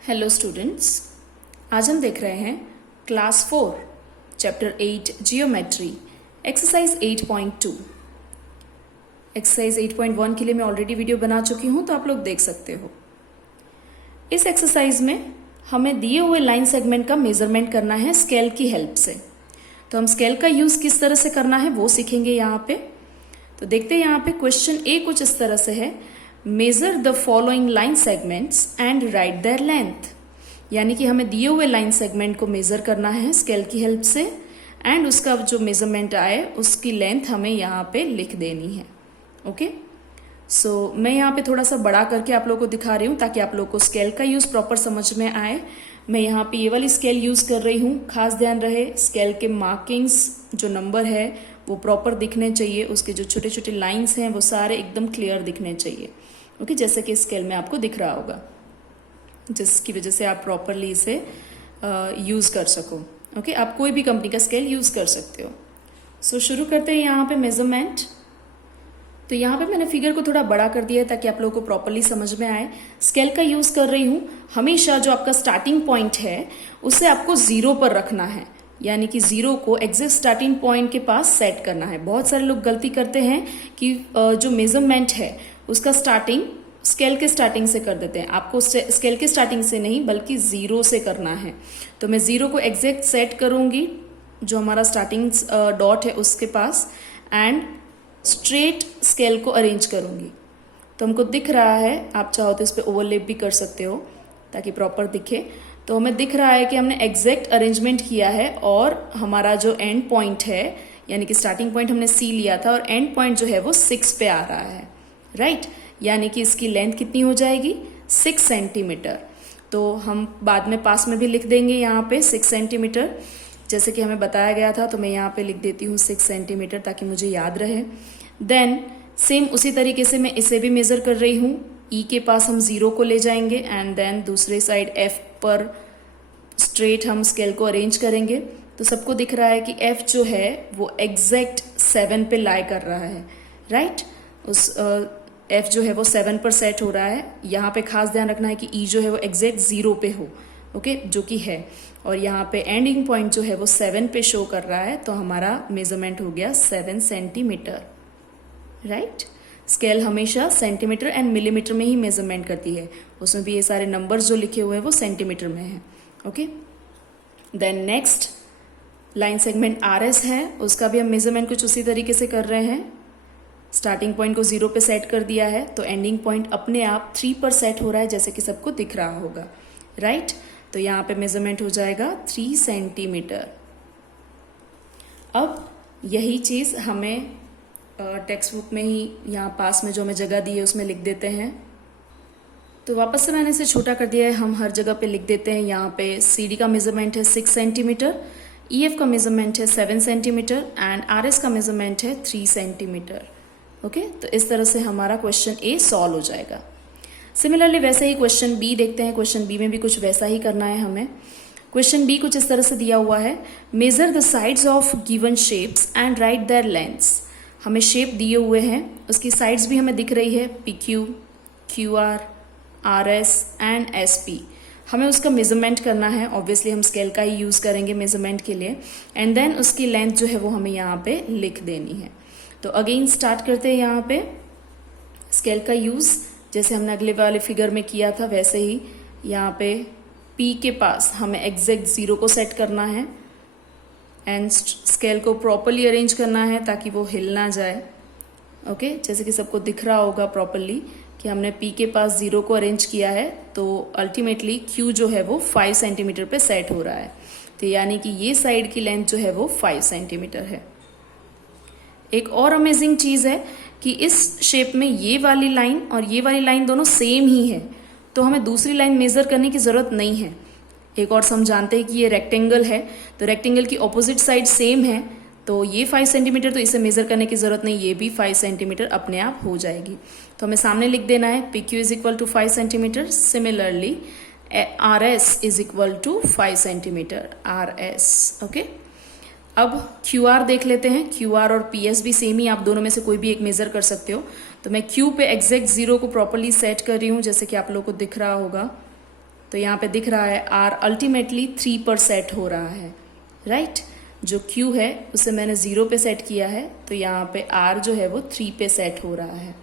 Hello students, आज हम देख रहे हैं class 4 chapter 8 geometry exercise 8.2। Exercise 8.1 के लिए मैं ऑलरेडी वीडियो बना चुकी हूं, तो आप लोग देख सकते हो। इस एक्सरसाइज में हमें दिए हुए लाइन सेगमेंट का मेजरमेंट करना है स्केल की हेल्प से। तो हम स्केल का यूज किस तरह से करना है वो सीखेंगे यहाँ पे। तो देखते हैं यहाँ पे क्वेश्चन ए कुछ इस तरह से है, measure the following line segments and write there length. यानी कि हमें दिए हुए लाइन सेगमेंट को मेजर करना है स्केल की हेल्प से एंड उसका जो मेजरमेंट आए उसकी लेंथ हमें यहाँ पे लिख देनी है। ओके, सो मैं यहाँ पे थोड़ा सा बड़ा करके आप लोगों को दिखा रही हूँ ताकि आप लोग को स्केल का यूज प्रॉपर समझ में आए। मैं यहाँ पे ये वाली स्केल यूज कर रही हूँ। खास ध्यान रहे, स्केल के मार्किंग्स जो नंबर है वो प्रॉपर दिखने चाहिए, उसके जो छोटे छोटे लाइंस हैं वो सारे एकदम क्लियर दिखने चाहिए। ओके, जैसे कि स्केल में आपको दिख रहा होगा, जिसकी वजह से आप प्रॉपरली इसे यूज कर सको। ओके, आप कोई भी कंपनी का स्केल यूज कर सकते हो। सो शुरू करते हैं यहाँ पे मेजरमेंट। तो यहाँ पे मैंने फिगर को थोड़ा बड़ा कर दिया है ताकि आप लोगों को प्रॉपरली समझ में आए। स्केल का यूज कर रही हूँ। हमेशा जो आपका स्टार्टिंग पॉइंट है उसे आपको 0 पर रखना है, यानी कि 0 को एग्जैक्ट स्टार्टिंग पॉइंट के पास सेट करना है। बहुत सारे लोग गलती करते हैं कि जो मेजरमेंट है उसका स्टार्टिंग स्केल के स्टार्टिंग से कर देते हैं। आपको स्केल के स्टार्टिंग से नहीं बल्कि 0 से करना है। तो मैं 0 को एग्जैक्ट सेट करूंगी जो हमारा स्टार्टिंग डॉट है उसके पास एंड स्ट्रेट स्केल को अरेंज करूंगी। तो हमको दिख रहा है, आप चाहो तो इस पर ओवरलेप भी कर सकते हो ताकि प्रॉपर दिखे। तो हमें दिख रहा है कि हमने एग्जैक्ट अरेंजमेंट किया है और हमारा जो एंड पॉइंट है, यानी कि स्टार्टिंग पॉइंट हमने C लिया था और एंड पॉइंट जो है वो 6 पे आ रहा है, राइट। यानी कि इसकी लेंथ कितनी हो जाएगी, 6 सेंटीमीटर। तो हम बाद में पास में भी लिख देंगे यहाँ पे 6 सेंटीमीटर, जैसे कि हमें बताया गया था। तो मैं यहाँ पे लिख देती हूँ 6 सेंटीमीटर ताकि मुझे याद रहे। देन सेम उसी तरीके से मैं इसे भी मेजर कर रही हूँ। E के पास हम 0 को ले जाएंगे एंड देन दूसरे साइड F पर स्ट्रेट हम स्केल को अरेंज करेंगे। तो सबको दिख रहा है कि F जो है वो एग्जैक्ट 7 पे लाई कर रहा है, राइट। उस F जो है वो 7 पर सेट हो रहा है। यहाँ पे खास ध्यान रखना है कि E जो है वो एग्जैक्ट 0 पे हो, ओके, जो कि है। और यहाँ पे एंडिंग पॉइंट जो है वो 7 पे शो कर रहा है। तो हमारा मेजरमेंट हो गया 7 सेंटीमीटर, राइट। स्केल हमेशा सेंटीमीटर एंड मिलीमीटर में ही मेजरमेंट करती है। उसमें भी ये सारे नंबर्स जो लिखे हुए हैं वो सेंटीमीटर में है। Okay, then next line segment RS है, उसका भी हम मेजरमेंट कुछ उसी तरीके से कर रहे हैं। स्टार्टिंग पॉइंट को 0 पे सेट कर दिया है तो एंडिंग पॉइंट अपने आप 3 पर सेट हो रहा है, जैसे कि सबको दिख रहा होगा, राइट। तो यहाँ पे मेजरमेंट हो जाएगा 3 सेंटीमीटर। अब यही चीज हमें टेक्स्ट बुक में ही यहाँ पास में जो हमें जगह दी है उसमें लिख देते हैं। तो वापस से मैंने इसे छोटा कर दिया है, हम हर जगह पे लिख देते हैं। यहाँ पे CD का मेजरमेंट है 6 सेंटीमीटर, EF का मेजरमेंट है 7 सेंटीमीटर एंड RS का मेजरमेंट है 3 सेंटीमीटर। ओके, तो इस तरह से हमारा क्वेश्चन A सॉल्व हो जाएगा। सिमिलरली वैसे ही क्वेश्चन B देखते हैं। क्वेश्चन B में भी कुछ वैसा ही करना है हमें। क्वेश्चन B कुछ इस तरह से दिया हुआ है, measure the sides of given shapes and write their lengths. हमें शेप दिए हुए हैं, उसकी साइड्स भी हमें दिख रही है, PQ, QR, RS and SP। हमें उसका मेजरमेंट करना है। ऑब्वियसली हम स्केल का ही यूज करेंगे मेजरमेंट के लिए एंड देन उसकी लेंथ जो है वो हमें यहाँ पे लिख देनी है। तो अगेन स्टार्ट करते हैं यहाँ पे स्केल का यूज, जैसे हमने अगले वाले फिगर में किया था वैसे ही। यहाँ पे P के पास हमें एग्जैक्ट 0 को सेट करना है एंड स्केल को प्रॉपरली अरेंज करना है ताकि वो हिल ना जाए। ओके, जैसे कि सबको दिख रहा होगा प्रॉपरली कि हमने P के पास 0 को अरेंज किया है। तो अल्टीमेटली Q जो है वो 5 सेंटीमीटर पे सेट हो रहा है। तो यानी कि ये साइड की लेंथ जो है वो 5 सेंटीमीटर है। एक और अमेजिंग चीज है कि इस शेप में ये वाली लाइन और ये वाली लाइन दोनों सेम ही है, तो हमें दूसरी लाइन मेजर करने की जरूरत नहीं है। एक और हम जानते हैं कि ये रेक्टेंगल है, तो रेक्टेंगल की ऑपोजिट साइड सेम है, तो ये 5 सेंटीमीटर, तो इसे मेजर करने की जरूरत नहीं, ये भी 5 सेंटीमीटर अपने आप हो जाएगी। तो हमें सामने लिख देना है PQ is equal to 5 centimetre. Similarly RS is equal to 5 centimetre RS। Okay, अब QR देख लेते हैं। QR और PS भी सेम ही, आप दोनों में से कोई भी एक मेजर कर सकते हो। तो मैं Q पे एग्जैक्ट 0 को प्रॉपरली सेट कर रही हूँ, जैसे कि आप लोगों को दिख रहा होगा। तो यहाँ पे दिख रहा है R अल्टीमेटली 3 पर सेट हो रहा है, राइट। जो Q है उसे मैंने 0 पे सेट किया है, तो यहाँ पे R जो है वो 3 पे सेट हो रहा है।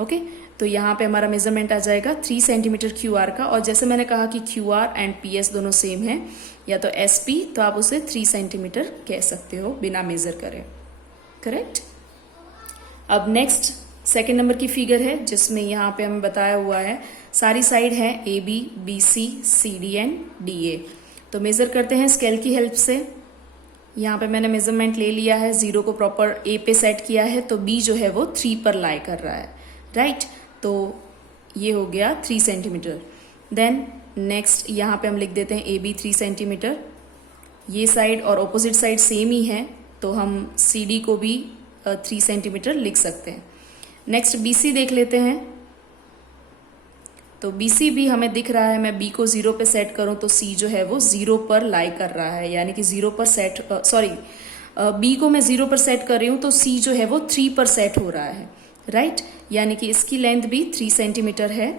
ओके, तो यहाँ पे हमारा मेजरमेंट आ जाएगा 3 सेंटीमीटर QR का। और जैसे मैंने कहा कि QR एंड PS दोनों सेम है, या तो SP, तो आप उसे 3 सेंटीमीटर कह सकते हो बिना मेजर करे, करेक्ट। अब नेक्स्ट सेकेंड नंबर की फिगर है, जिसमें यहाँ पे हमें बताया हुआ है सारी साइड है AB, BC, CD and DA। तो मेजर करते हैं स्केल की हेल्प से। यहाँ पे मैंने मेजरमेंट ले लिया है, 0 को प्रॉपर A पे सेट किया है, तो B जो है वो 3 पर लाई कर रहा है, राइट। तो ये हो गया 3 सेंटीमीटर। देन नेक्स्ट यहाँ पे हम लिख देते हैं AB 3 सेंटीमीटर। ये साइड और ऑपोजिट साइड सेम ही है, तो हम CD को भी 3 सेंटीमीटर लिख सकते हैं। नेक्स्ट BC देख लेते हैं। तो BC भी हमें दिख रहा है, मैं B को 0 पे सेट करूं तो C जो है वो 0 पर लाई कर रहा है, यानी कि 0 पर सेट, B को मैं 0 पर सेट कर रही हूं तो C जो है वो 3 पर सेट हो रहा है, राइट। यानी कि इसकी लेंथ भी 3 सेंटीमीटर है।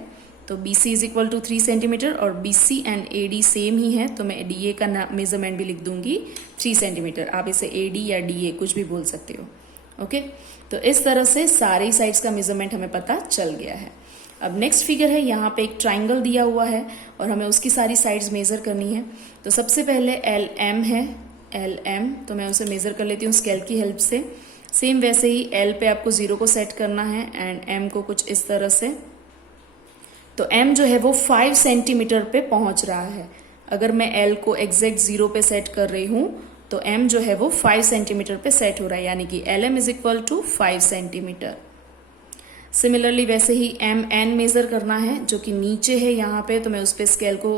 तो BC is equal to 3 centimetre और BC एंड AD सेम ही है, तो मैं DA का मेजरमेंट भी लिख दूंगी 3 सेंटीमीटर। आप इसे AD या DA कुछ भी बोल सकते हो, ओके। तो इस तरह से सारी साइड्स का मेजरमेंट हमें पता चल गया है। अब नेक्स्ट फिगर है, यहाँ पे एक ट्राइंगल दिया हुआ है और हमें उसकी सारी साइड्स मेजर करनी है। तो सबसे पहले LM है, LM, तो मैं उसे मेजर कर लेती हूँ स्केल की हेल्प से। सेम वैसे ही L पे आपको 0 को सेट करना है एंड M को कुछ इस तरह से। तो M जो है वो 5 सेंटीमीटर पे पहुंच रहा है। अगर मैं L को एग्जैक्ट 0 पे सेट कर रही हूं तो M जो है वो 5 सेंटीमीटर पे सेट हो रहा है, यानी कि LM is equal to 5 centimetre. Similarly वैसे ही MN मेजर करना है, जो कि नीचे है यहाँ पे, तो मैं उस पे स्केल को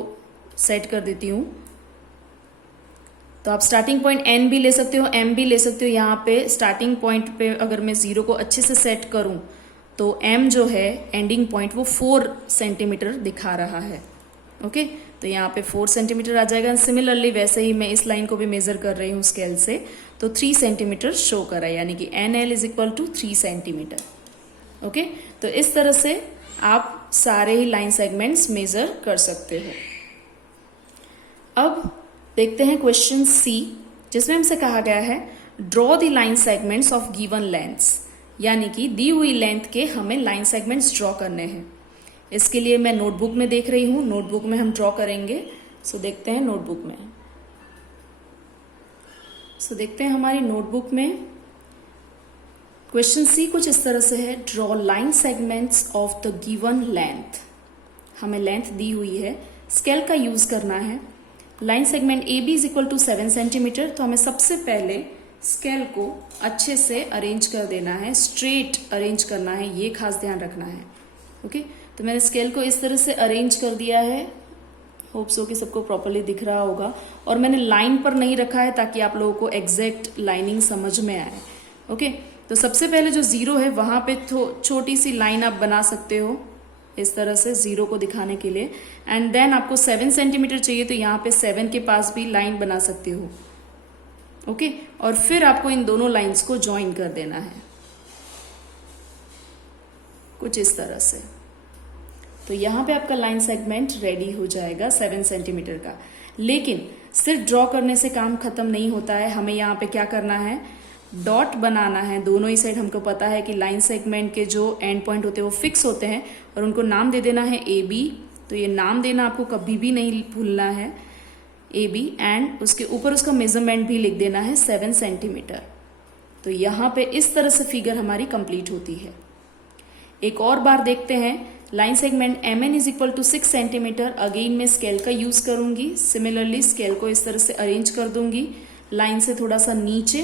सेट कर देती हूँ। तो आप स्टार्टिंग पॉइंट N भी ले सकते हो, M भी ले सकते हो। यहाँ पे स्टार्टिंग पॉइंट पे अगर मैं 0 को अच्छे से सेट करूं तो M जो है एंडिंग पॉइंट वो 4 सेंटीमीटर दिखा रहा है, ओके। तो यहाँ पे 4 सेंटीमीटर आ जाएगा। सिमिलरली वैसे ही मैं इस लाइन को भी मेजर कर रही हूँ स्केल से, तो 3 सेंटीमीटर शो कर रहा है, यानी कि NL is equal to 3 centimetre, okay. तो इस तरह से आप सारे ही लाइन सेगमेंट्स मेजर कर सकते हो। अब देखते हैं क्वेश्चन C, जिसमें हमसे कहा गया है draw the line segments of given lengths, यानी कि दी हुई लेंथ के हमें लाइन सेगमेंट्स ड्रॉ करने हैं। इसके लिए मैं नोटबुक में देख रही हूं, नोटबुक में हम ड्रॉ करेंगे। सो देखते हैं नोटबुक में। सो देखते हैं हमारी नोटबुक में क्वेश्चन C कुछ इस तरह से है, draw line segments of the given length. हमें लेंथ दी हुई है, स्केल का यूज करना है। Line segment AB is equal to 7 centimetre, तो हमें सबसे पहले स्केल को अच्छे से अरेंज कर देना है, स्ट्रेट अरेंज करना है, ये खास ध्यान रखना है, ओके। तो मैंने स्केल को इस तरह से अरेंज कर दिया है, होप सो कि सबको प्रॉपरली दिख रहा होगा। और मैंने लाइन पर नहीं रखा है ताकि आप लोगों को एग्जैक्ट लाइनिंग समझ में आए, ओके। तो सबसे पहले जो 0 है वहां पे छोटी सी लाइन आप बना सकते हो इस तरह से 0 को दिखाने के लिए। एंड देन आपको 7 सेंटीमीटर चाहिए, तो यहाँ पे 7 के पास भी लाइन बना सकते हो, ओके। और फिर आपको इन दोनों लाइंस को ज्वाइन कर देना है कुछ इस तरह से। तो यहाँ पे आपका लाइन सेगमेंट रेडी हो जाएगा 7 सेंटीमीटर का। लेकिन सिर्फ ड्रॉ करने से काम खत्म नहीं होता है, हमें यहाँ पे क्या करना है, डॉट बनाना है दोनों ही साइड। हमको पता है कि लाइन सेगमेंट के जो एंड पॉइंट होते हैं वो फिक्स होते हैं और उनको नाम दे देना है AB। तो ये नाम देना आपको कभी भी नहीं भूलना है, AB। एंड उसके ऊपर उसका मेजरमेंट भी लिख देना है 7 सेंटीमीटर। तो यहाँ पे इस तरह से फिगर हमारी कंप्लीट होती है। एक और बार देखते हैं, line segment MN is equal to 6 centimetre. Again मैं स्केल का यूज करूंगी। सिमिलरली स्केल को इस तरह से अरेंज कर दूंगी लाइन से थोड़ा सा नीचे,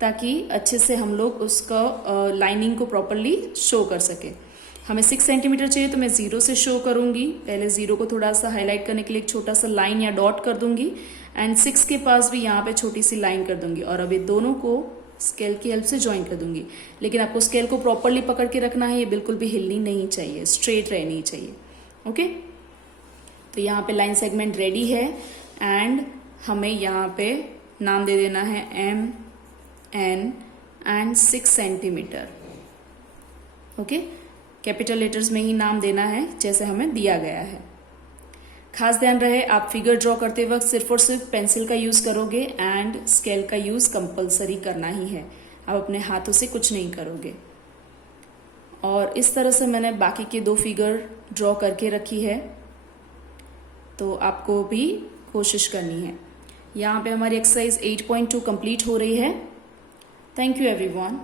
ताकि अच्छे से हम लोग उसका लाइनिंग को प्रॉपरली शो कर सके। हमें 6 सेंटीमीटर चाहिए, तो मैं 0 से शो करूंगी। पहले 0 को थोड़ा सा हाईलाइट करने के लिए एक छोटा सा लाइन या डॉट कर दूंगी एंड 6 के पास भी यहाँ पे छोटी सी लाइन कर दूंगी और अब ये दोनों को स्केल की हेल्प से ज्वाइन कर दूंगी। लेकिन आपको स्केल को प्रॉपरली पकड़ के रखना है, ये बिल्कुल भी हिलनी नहीं चाहिए, स्ट्रेट रहनी चाहिए, ओके। तो यहाँ पे लाइन सेगमेंट रेडी है एंड हमें यहाँ पे नाम दे देना है MN and 6 centimetre, okay. Capital letters में ही नाम देना है जैसे हमें दिया गया है। खास ध्यान रहे आप फिगर ड्रॉ करते वक्त सिर्फ और सिर्फ पेंसिल का यूज करोगे एंड स्केल का यूज कंपलसरी करना ही है। आप अपने हाथों से कुछ नहीं करोगे। और इस तरह से मैंने बाकी के 2 फिगर ड्रॉ करके रखी है, तो आपको भी कोशिश करनी है। यहाँ पे हमारी एक्सरसाइज 8.2 कंप्लीट हो रही है। Thank you everyone.